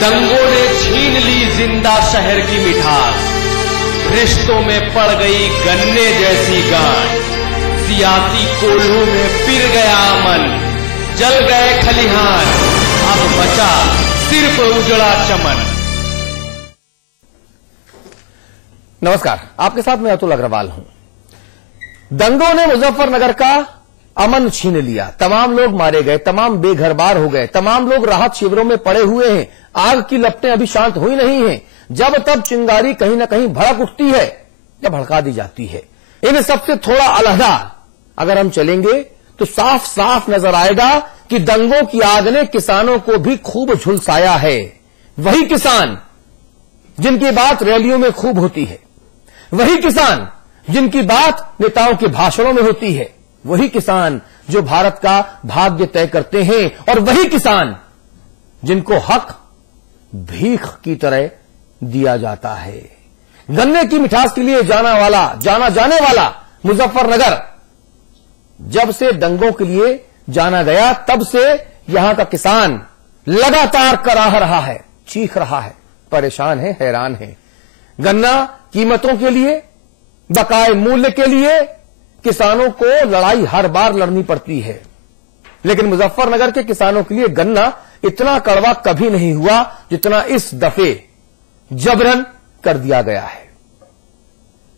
दंगों ने छीन ली जिंदा शहर की मिठास, रिश्तों में पड़ गई गन्ने जैसी गांठ, सियासी कोल्हू में पिर गया अमन, जल गए खलिहान, अब बचा सिर्फ उजड़ा चमन। नमस्कार, आपके साथ मैं अतुल अग्रवाल हूं। दंगों ने मुजफ्फरनगर का अमन छीन लिया, तमाम लोग मारे गए, तमाम बेघरबार हो गए, तमाम लोग राहत शिविरों में पड़े हुए हैं। आग की लपटें अभी शांत हुई नहीं हैं। जब तब चिंगारी कहीं न कहीं भड़क उठती है या भड़का दी जाती है। इन सबसे थोड़ा अलहदा अगर हम चलेंगे तो साफ साफ नजर आएगा कि दंगों की आग ने किसानों को भी खूब झुलसाया है। वही किसान जिनकी बात रैलियों में खूब होती है, वही किसान जिनकी बात नेताओं के भाषणों में होती है, वही किसान जो भारत का भाग्य तय करते हैं, और वही किसान जिनको हक भीख की तरह दिया जाता है। गन्ने की मिठास के लिए जाना जाने वाला मुजफ्फरनगर जब से दंगों के लिए जाना गया, तब से यहां का किसान लगातार कराह रहा है, चीख रहा है, परेशान है, हैरान है। गन्ना कीमतों के लिए, बकाए मूल्य के लिए किसानों को लड़ाई हर बार लड़नी पड़ती है, लेकिन मुजफ्फरनगर के किसानों के लिए गन्ना इतना कड़वा कभी नहीं हुआ जितना इस दफे जबरन कर दिया गया है।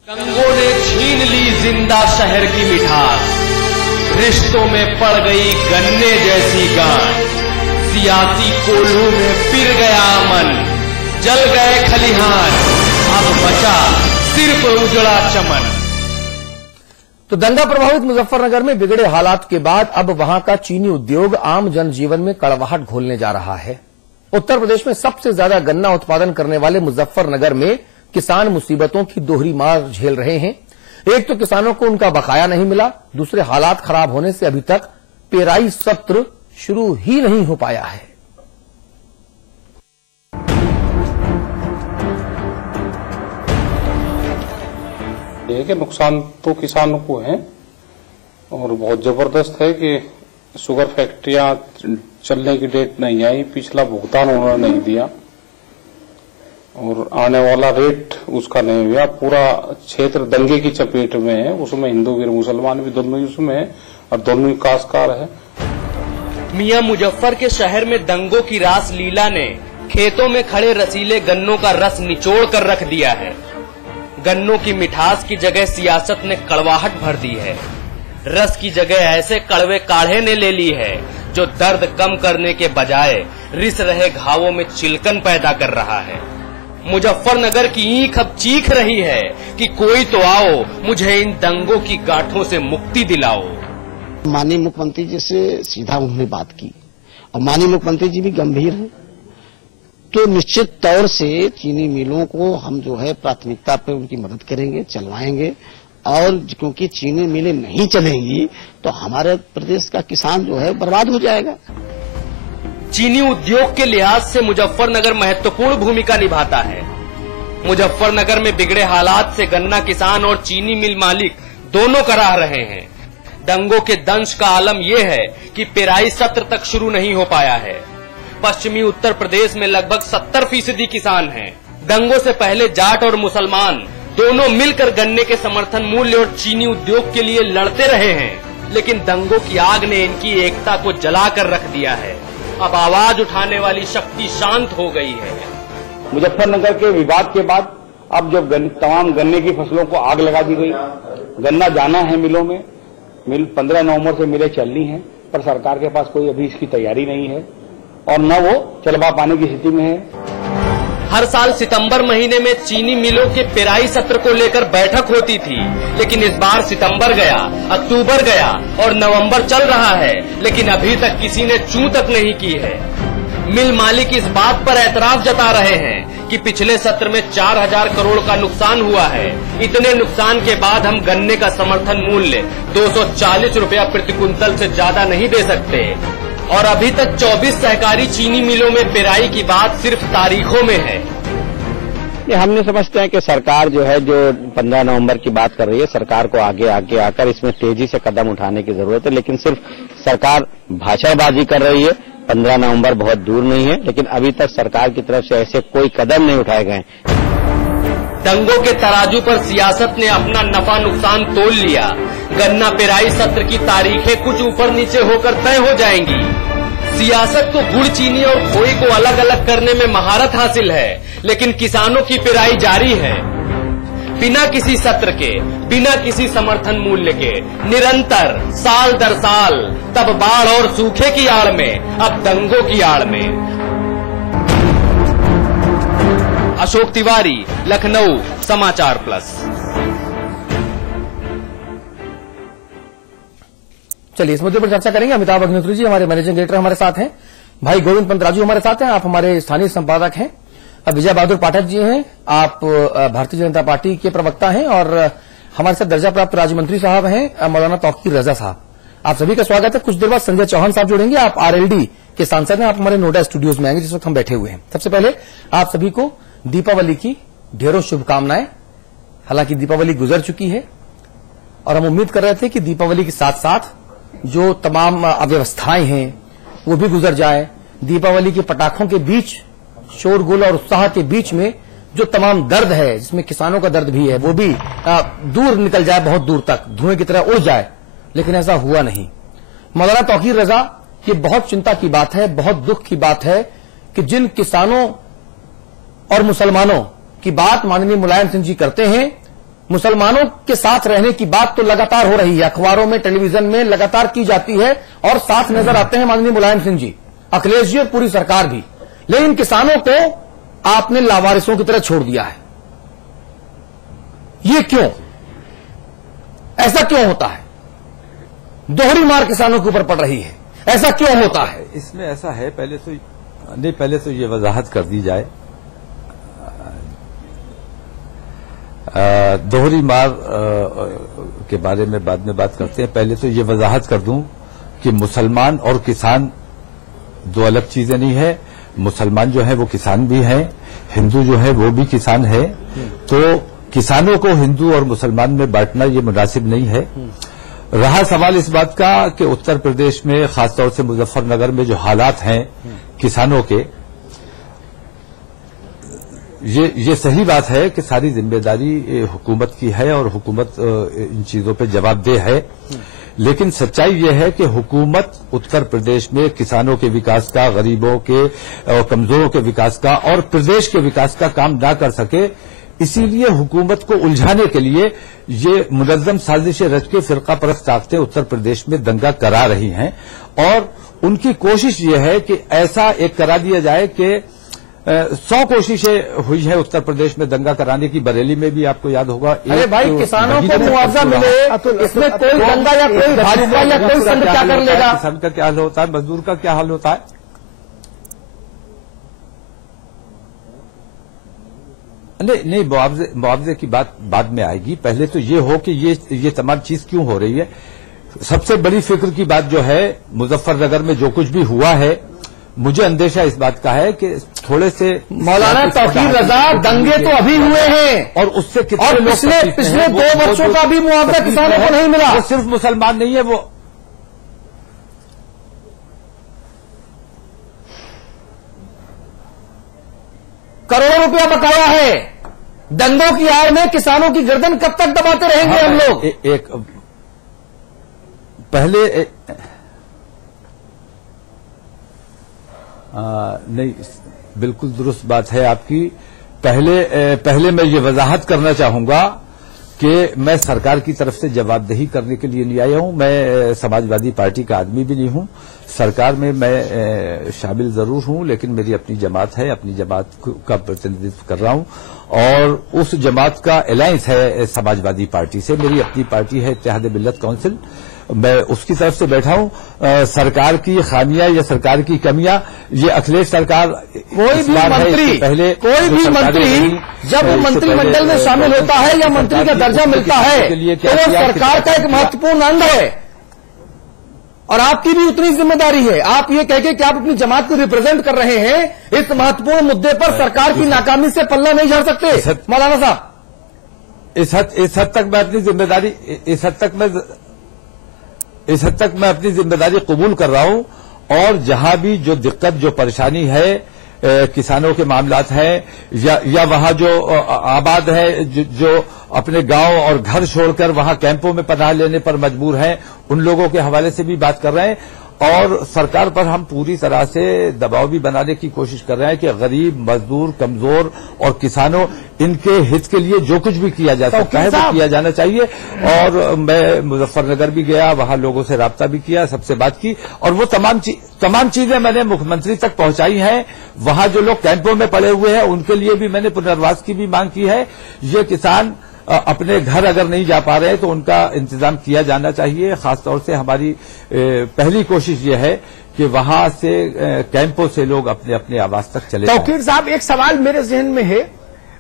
दंगों ने छीन ली जिंदा शहर की मिठास, रिश्तों में पड़ गई गन्ने जैसी गांठ, सियासी कोल्हू में पिर गया अमन, जल गए खलिहान, अब बचा सिर्फ उजड़ा चमन। तो दंगा प्रभावित मुजफ्फरनगर में बिगड़े हालात के बाद अब वहां का चीनी उद्योग आम जनजीवन में कड़वाहट घोलने जा रहा है। उत्तर प्रदेश में सबसे ज्यादा गन्ना उत्पादन करने वाले मुजफ्फरनगर में किसान मुसीबतों की दोहरी मार झेल रहे हैं। एक तो किसानों को उनका बकाया नहीं मिला, दूसरे हालात खराब होने से अभी तक पेराई सत्र शुरू ही नहीं हो पाया है। कि नुकसान तो किसानों को है और बहुत जबरदस्त है कि शुगर फैक्ट्रियां चलने की डेट नहीं आई, पिछला भुगतान उन्होंने नहीं दिया और आने वाला रेट उसका नहीं हुआ। पूरा क्षेत्र दंगे की चपेट में है, उसमें हिंदू वीर मुसलमान भी दोनों ही उसमें है और दोनों ही काश्तकार है। मियां मुजफ्फर के शहर में दंगों की रास लीला ने खेतों में खड़े रसीले गन्नों का रस निचोड़ कर रख दिया है। गन्नों की मिठास की जगह सियासत ने कड़वाहट भर दी है। रस की जगह ऐसे कड़वे काढ़े ने ले ली है जो दर्द कम करने के बजाय रिस रहे घावों में चिलकन पैदा कर रहा है। मुजफ्फरनगर की ईंख अब चीख रही है कि कोई तो आओ, मुझे इन दंगों की गांठों से मुक्ति दिलाओ। माननीय मुख्यमंत्री जी से सीधा उन्होंने बात की और माननीय मुख्यमंत्री जी भी गंभीर हैं, तो निश्चित तौर से चीनी मिलों को हम जो है प्राथमिकता पे उनकी मदद करेंगे, चलवाएंगे। और क्योंकि चीनी मिलें नहीं चलेंगी तो हमारे प्रदेश का किसान जो है बर्बाद हो जाएगा। चीनी उद्योग के लिहाज से मुजफ्फरनगर महत्वपूर्ण भूमिका निभाता है। मुजफ्फरनगर में बिगड़े हालात से गन्ना किसान और चीनी मिल मालिक दोनों कराह रहे हैं। दंगों के दंश का आलम यह है कि पेराई सत्र तक शुरू नहीं हो पाया है। पश्चिमी उत्तर प्रदेश में लगभग 70% किसान हैं। दंगों से पहले जाट और मुसलमान दोनों मिलकर गन्ने के समर्थन मूल्य और चीनी उद्योग के लिए लड़ते रहे हैं, लेकिन दंगों की आग ने इनकी एकता को जलाकर रख दिया है। अब आवाज उठाने वाली शक्ति शांत हो गई है। मुजफ्फरनगर के विवाद के बाद अब जब तमाम गन्ने की फसलों को आग लगा दी गई, गन्ना जाना है मिलों में, मिल 15 नवंबर से मिलें चलनी है, पर सरकार के पास कोई अभी इसकी तैयारी नहीं है और न वो चलवा पाने की स्थिति में है। हर साल सितंबर महीने में चीनी मिलों के पेराई सत्र को लेकर बैठक होती थी, लेकिन इस बार सितंबर गया, अक्टूबर गया और नवंबर चल रहा है, लेकिन अभी तक किसी ने चूं तक नहीं की है। मिल मालिक इस बात पर एतराज जता रहे हैं कि पिछले सत्र में 4000 करोड़ का नुकसान हुआ है। इतने नुकसान के बाद हम गन्ने का समर्थन मूल्य 240 रुपया प्रति कुंतल से ज्यादा नहीं दे सकते और अभी तक 24 सहकारी चीनी मिलों में पेराई की बात सिर्फ तारीखों में है। ये हमने समझते हैं कि सरकार जो है जो 15 नवंबर की बात कर रही है, सरकार को आगे आकर इसमें तेजी से कदम उठाने की जरूरत है, लेकिन सिर्फ सरकार भाषणबाजी कर रही है 15 नवंबर बहुत दूर नहीं है, लेकिन अभी तक सरकार की तरफ से ऐसे कोई कदम नहीं उठाए गए। दंगों के तराजू पर सियासत ने अपना नफा नुकसान तोल लिया। गन्ना पेराई सत्र की तारीखें कुछ ऊपर नीचे होकर तय हो जाएंगी। सियासत को गुड़, चीनी और खोई को अलग अलग करने में महारत हासिल है, लेकिन किसानों की पेराई जारी है, बिना किसी सत्र के, बिना किसी समर्थन मूल्य के, निरंतर, साल दर साल। तब बाढ़ और सूखे की आड़ में, अब दंगों की आड़ में। अशोक तिवारी, लखनऊ, समाचार प्लस। चलिए इस मुद्दे पर चर्चा करेंगे। अमिताभ अग्निहोत्री जी हमारे मैनेजिंग डायरेक्टर हमारे साथ हैं, भाई गोविंद पंतराजू हमारे साथ हैं, आप हमारे स्थानीय संपादक हैं, विजय बहादुर पाठक जी हैं, आप भारतीय जनता पार्टी के प्रवक्ता हैं, और हमारे साथ दर्जा प्राप्त राज्य मंत्री साहब हैं मौलाना तौकीर रजा साहब। आप सभी का स्वागत है। कुछ देर बाद संजय चौहान साहब जुड़ेंगे, आप आरएलडी के सांसद हैं, आप हमारे नोएडा स्टूडियोज में आएंगे जिस वक्त हम बैठे हुए हैं। सबसे पहले आप सभी को दीपावली की ढेरों शुभकामनाएं। हालांकि दीपावली गुजर चुकी है और हम उम्मीद कर रहे थे कि दीपावली के साथ साथ जो तमाम अव्यवस्थाएं हैं वो भी गुजर जाए। दीपावली के पटाखों के बीच, शोरगुल और उत्साह के बीच में जो तमाम दर्द है, जिसमें किसानों का दर्द भी है, वो भी दूर निकल जाए, बहुत दूर तक धुएं की तरह उड़ जाए। लेकिन ऐसा हुआ नहीं। मौलाना तौकीर रजा, ये बहुत चिंता की बात है, बहुत दुख की बात है कि जिन किसानों और मुसलमानों की बात माननीय मुलायम सिंह जी करते हैं, मुसलमानों के साथ रहने की बात तो लगातार हो रही है, अखबारों में, टेलीविजन में लगातार की जाती है और साथ नजर आते हैं माननीय मुलायम सिंह जी, अखिलेश जी और पूरी सरकार भी। लेकिन किसानों को आपने लावारिसों की तरह छोड़ दिया है। ये क्यों? ऐसा क्यों होता है? दोहरी मार किसानों के ऊपर पड़ रही है, ऐसा क्यों होता है? इसमें ऐसा है, पहले तो ये वजाहत कर दी जाए, दोहरी मार के बारे में बाद में बात करते हैं। पहले तो ये वजाहत कर दूं कि मुसलमान और किसान दो अलग चीजें नहीं है। मुसलमान जो है वो किसान भी हैं, हिंदू जो है वो भी किसान है। तो किसानों को हिंदू और मुसलमान में बांटना ये मुनासिब नहीं है। रहा सवाल इस बात का कि उत्तर प्रदेश में, खासतौर से मुजफ्फरनगर में जो हालात हैं किसानों के, ये सही बात है कि सारी जिम्मेदारी हुकूमत की है और हुकूमत इन चीजों पे जवाबदेह है। लेकिन सच्चाई यह है कि हुकूमत उत्तर प्रदेश में किसानों के विकास का, गरीबों के और कमजोरों के विकास का और प्रदेश के विकास का काम ना कर सके, इसीलिए हुकूमत को उलझाने के लिए ये मुनज़्ज़म साजिशें रच के फिरका परस्त ताकतें उत्तर प्रदेश में दंगा करा रही हैं। और उनकी कोशिश ये है कि ऐसा एक करा दिया जाए कि 100 कोशिशें हुई है उत्तर प्रदेश में दंगा कराने की। बरेली में भी आपको याद होगा। अरे भाई, किसानों को मुआवजा मिले, इसमें कोई दंगा या कोई भाजपा या कोई संघ क्या कर लेगा? किसान का क्या हाल होता है, मजदूर का क्या हाल होता है? नहीं, मुआवजे की बात बाद में आएगी। पहले तो ये हो कि ये तमाम चीज क्यों हो रही है। सबसे बड़ी फिक्र की बात जो है, मुजफ्फरनगर में जो कुछ भी हुआ है, मुझे अंदेशा इस बात का है कि थोड़े से मौलाना तौकीर रजा, दंगे तो अभी हुए हैं और उससे कितने और पिछले 2 वर्षों का भी मुआवजा किसानों को नहीं मिला। वो सिर्फ मुसलमान नहीं है, वो करोड़ों रुपया बकाया है। दंगों की आड़ में किसानों की गर्दन कब तक दबाते रहेंगे हम लोग? एक पहले नहीं, बिल्कुल दुरुस्त बात है आपकी। पहले मैं ये वजाहत करना चाहूंगा कि मैं सरकार की तरफ से जवाबदेही करने के लिए नहीं आया हूं। मैं समाजवादी पार्टी का आदमी भी नहीं हूं। सरकार में मैं शामिल जरूर हूं, लेकिन मेरी अपनी जमात है, अपनी जमात का प्रतिनिधित्व कर रहा हूं और उस जमात का अलायंस है समाजवादी पार्टी से। मेरी अपनी पार्टी है इत्तेहाद मिल्लत काउंसिल, मैं उसकी तरफ से बैठा हूं। सरकार की खामियां या सरकार की कमियां, ये अखिलेश सरकार, कोई भी मंत्री, पहले कोई भी मंत्री जब मंत्रिमंडल में शामिल होता है या मंत्री का दर्जा मिलता है तो वो सरकार का एक महत्वपूर्ण अंग है और आपकी भी उतनी जिम्मेदारी है। आप ये कह के कि आप अपनी जमात को रिप्रेजेंट कर रहे हैं, इस महत्वपूर्ण मुद्दे पर सरकार की नाकामी से पल्ला नहीं झाड़ सकते मौलाना साहब। इस हद तक मैं अपनी जिम्मेदारी, इस हद तक मैं अपनी जिम्मेदारी कबूल कर रहा हूं और जहां भी जो दिक्कत, जो परेशानी है, किसानों के मामलात हैं या वहां जो आबाद है, जो अपने गांव और घर छोड़कर वहां कैंपों में पनाह लेने पर मजबूर हैं, उन लोगों के हवाले से भी बात कर रहे हैं। और सरकार पर हम पूरी तरह से दबाव भी बनाने की कोशिश कर रहे हैं कि गरीब, मजदूर, कमजोर और किसानों, इनके हित के लिए जो कुछ भी किया जा सकता है वो किया जाना चाहिए। और मैं मुजफ्फरनगर भी गया, वहां लोगों से राब्ता भी किया, सबसे बात की, और वो तमाम चीजें मैंने मुख्यमंत्री तक पहुंचाई हैं। वहां जो लोग कैंपों में पड़े हुए हैं उनके लिए भी मैंने पुनर्वास की भी मांग की है। ये किसान अपने घर अगर नहीं जा पा रहे हैं तो उनका इंतजाम किया जाना चाहिए। खासतौर से हमारी पहली कोशिश ये है कि वहां से कैंपों से लोग अपने अपने आवास तक चले। तौकीर साहब, एक सवाल मेरे जहन में है।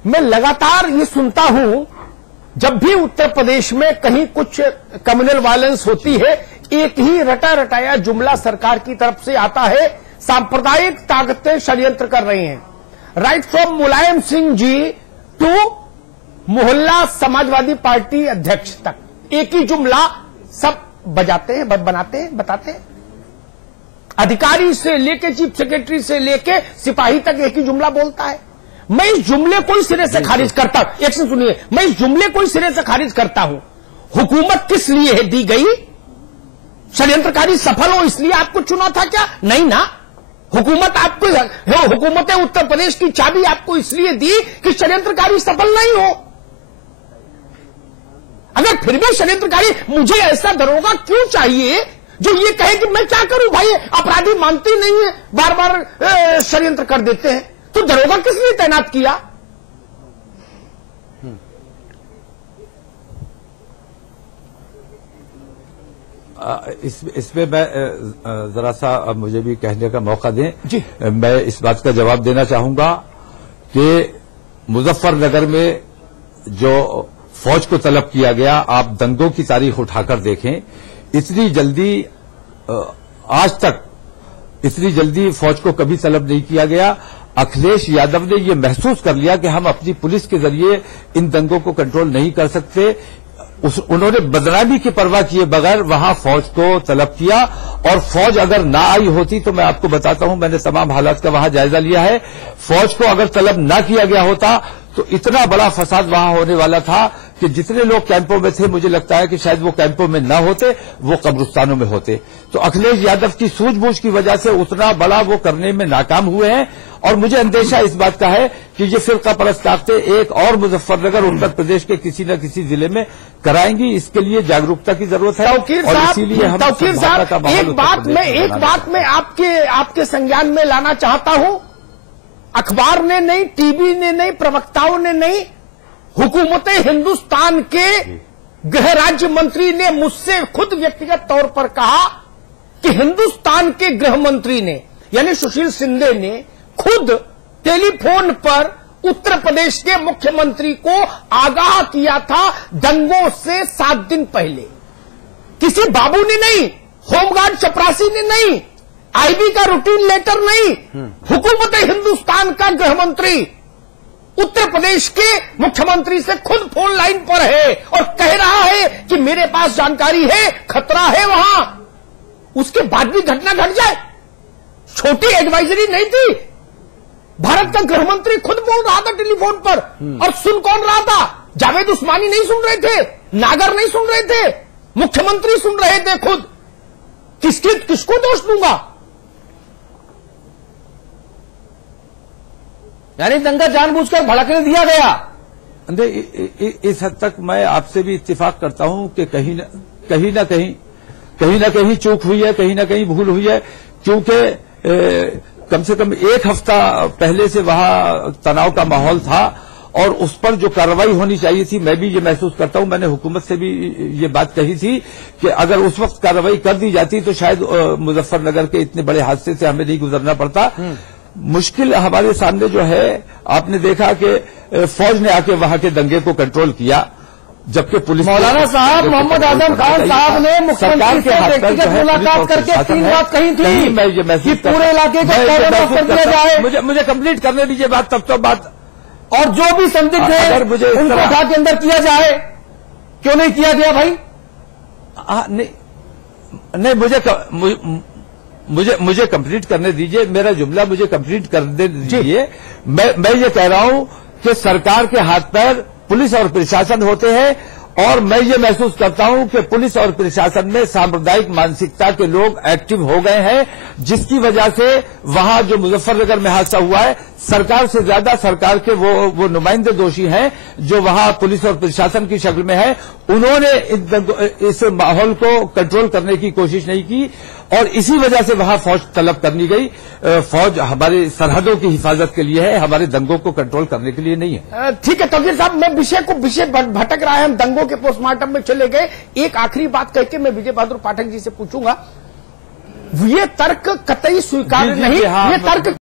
मैं लगातार ये सुनता हूं, जब भी उत्तर प्रदेश में कहीं कुछ कम्युनल वायलेंस होती है, एक ही रटा रटाया जुमला सरकार की तरफ से आता है, सांप्रदायिक ताकतें षड्यंत्र कर रही हैं। Right from Mulayam Singh ji to मोहल्ला समाजवादी पार्टी अध्यक्ष तक एक ही जुमला सब बजाते हैं, बनाते हैं, बताते हैं। अधिकारी से लेके चीफ सेक्रेटरी से लेके सिपाही तक एक ही जुमला बोलता है। मैं इस जुमले को ही सिरे से खारिज करता हूं। एक से सुनिए, मैं इस जुमले को ही सिरे से खारिज करता हूं। हुकूमत किस लिए है दी गई? षड्यंत्रकारी सफल हो इसलिए आपको चुना था क्या? नहीं ना। हुकूमत उत्तर प्रदेश की चाबी आपको इसलिए दी कि षड्यंत्रकारी सफल नहीं हो। अगर फिर भी षड्यंत्रकारी, मुझे ऐसा दरोगा क्यों चाहिए जो ये कहे कि मैं क्या करूं भाई, अपराधी मानते नहीं है, बार बार षड्यंत्र कर देते हैं। तो दरोगा किस लिए तैनात किया? इसमें मैं जरा सा मुझे भी कहने का मौका दें जी। मैं इस बात का जवाब देना चाहूंगा कि मुजफ्फरनगर में जो फौज को तलब किया गया, आप दंगों की तारीख उठाकर देखें, इतनी जल्दी आज तक इतनी जल्दी फौज को कभी तलब नहीं किया गया। अखिलेश यादव ने यह महसूस कर लिया कि हम अपनी पुलिस के जरिए इन दंगों को कंट्रोल नहीं कर सकते। उन्होंने बदनामी की परवाह किए बगैर वहां फौज को तलब किया, और फौज अगर ना आई होती तो मैं आपको बताता हूं, मैंने तमाम हालात का वहां जायजा लिया है, फौज को अगर तलब ना किया गया होता तो इतना बड़ा फसाद वहां होने वाला था कि जितने लोग कैंपों में थे, मुझे लगता है कि शायद वो कैंपों में ना होते, वो कब्रिस्तानों में होते। तो अखिलेश यादव की सूझबूझ की वजह से उतना बड़ा वो करने में नाकाम हुए हैं। और मुझे अंदेशा इस बात का है कि ये फिरका परस्त ताकतें एक और मुजफ्फरनगर उत्तर प्रदेश के किसी न किसी जिले में कराएंगी। इसके लिए जागरूकता की जरूरत है। तौकीर साहब, एक बात मैं आपके संज्ञान में लाना चाहता हूं। अखबार ने नहीं, टीवी ने नहीं, प्रवक्ताओं ने नहीं, हुकूमत हिंदुस्तान के गृह राज्य मंत्री ने मुझसे खुद व्यक्तिगत तौर पर कहा कि हिंदुस्तान के गृह मंत्री ने, यानी सुशील शिंदे ने खुद टेलीफोन पर उत्तर प्रदेश के मुख्यमंत्री को आगाह किया था दंगों से 7 दिन पहले। किसी बाबू ने नहीं, होमगार्ड चपरासी ने नहीं, आईबी का रूटीन लेटर नहीं, हुकूमत हिंदुस्तान का गृह मंत्री उत्तर प्रदेश के मुख्यमंत्री से खुद फोन लाइन पर है और कह रहा है कि मेरे पास जानकारी है, खतरा है वहां। उसके बाद भी घटना घट जाए, छोटी एडवाइजरी नहीं थी। भारत का गृह मंत्री खुद बोल रहा था टेलीफोन पर। और सुन कौन रहा था? जावेद उस्मानी नहीं सुन रहे थे, नागर नहीं सुन रहे थे, मुख्यमंत्री सुन रहे थे खुद। किसको दोष दूंगा? यानी दंगा जानबूझकर भड़कने दिया गया। इस हद तक मैं आपसे भी इत्तेफाक करता हूं कि कहीं ना कहीं चूक हुई है, कहीं ना कहीं भूल हुई है, क्योंकि कम से कम एक हफ्ता पहले से वहां तनाव का माहौल था और उस पर जो कार्रवाई होनी चाहिए थी, मैं भी ये महसूस करता हूं, मैंने हुकूमत से भी ये बात कही थी कि अगर उस वक्त कार्रवाई कर दी जाती तो शायद मुजफ्फरनगर के इतने बड़े हादसे से हमें नहीं गुजरना पड़ता। मुश्किल हमारे सामने जो है, आपने देखा कि फौज ने आके वहां के दंगे को कंट्रोल किया, जबकि पुलिस मौलाना साहब मोहम्मद आजम खान साहब ने मुख्यमंत्री से व्यक्तिगत मुलाकात करके 3 बात कही थी। मैं ये महसूस कि पूरे इलाके को कर दिया जाए। मुझे कंप्लीट करने दीजिए बात, तब तो बात। और जो भी संदिग्ध है अगर मुझे उनको उठा के अंदर किया जाए। क्यों नहीं किया गया भाई? नहीं, मुझे कंप्लीट करने दीजिए, मेरा जुमला मुझे कंप्लीट करने दीजिए। मैं ये कह रहा हूं कि सरकार के हाथ पर पुलिस और प्रशासन होते हैं, और मैं ये महसूस करता हूं कि पुलिस और प्रशासन में सांप्रदायिक मानसिकता के लोग एक्टिव हो गए हैं, जिसकी वजह से वहां जो मुजफ्फरनगर में हादसा हुआ है, सरकार से ज्यादा सरकार के वो नुमाइंदे दोषी हैं जो वहां पुलिस और प्रशासन की शक्ल में है। उन्होंने इस माहौल को कंट्रोल करने की कोशिश नहीं की, और इसी वजह से वहां फौज तलब करनी गई। फौज हमारी सरहदों की हिफाजत के लिए है, हमारे दंगों को कंट्रोल करने के लिए नहीं है। ठीक है तौकीर साहब, मैं विषय भटक रहा है, हम दंगों के पोस्टमार्टम में चले गए। एक आखिरी बात कह के मैं विजय बहादुर पाठक जी से पूछूंगा, ये तर्क कतई स्वीकार्य नहीं, ये तर्क